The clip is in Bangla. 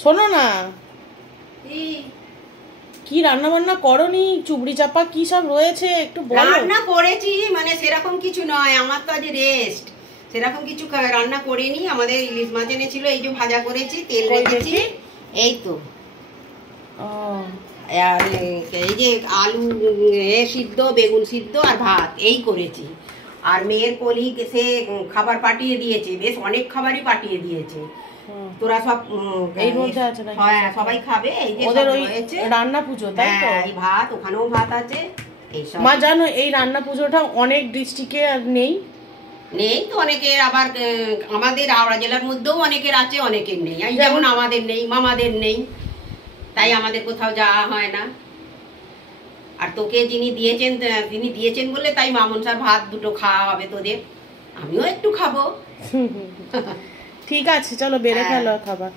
শোনো না, কি রান্না বান্না করনি? চুবড়ি চাপা কি সব রয়েছে একটু বলো। রান্না করেছি, মানে সেরকম কিছু নয়, আমার তো আজ রেস্ট, সেরকম কিছু রান্না করিনি। আমাদের ইলিশ মাছ এনেছিল, এই যে ভাজা করেছি, তেল রেখেছি, এই তো। আর এই যে আলু সিদ্ধ, বেগুন সিদ্ধ আর ভাত এই করেছি। আর মেয়ের কলিগ সে খাবার পাঠিয়ে দিয়েছে, বেশ অনেক খাবারই পাঠিয়ে দিয়েছে। তোরা সব এই মধ্যে আছে নাকি? হ্যাঁ, সবাই খাবে। এই যে ওদের ওই রান্না পুজো, তাই তো? এই ভাত, ওখানেও ভাত আছে। এইসব মা জানো, এই রান্না পুজোটা অনেক ডিস্ট্রিক্টে আর নেই। নেই তো, অনেকের আবার আমাদের হাওড়া জেলার মধ্যেও অনেকের আছে, অনেকের নেই। যেমন আমাদের নেই, মামাদের নেই, তাই আমাদের কোথাও যাওয়া হয় না। আর তোকে যিনি দিয়েছেন, তিনি দিয়েছেন বলে তাই মামনসার ভাত দুটো খাওয়া হবে তোদের, আমিও একটু খাবো। ঠিক আছে, চলো বেড়ে ফেলো খাবার।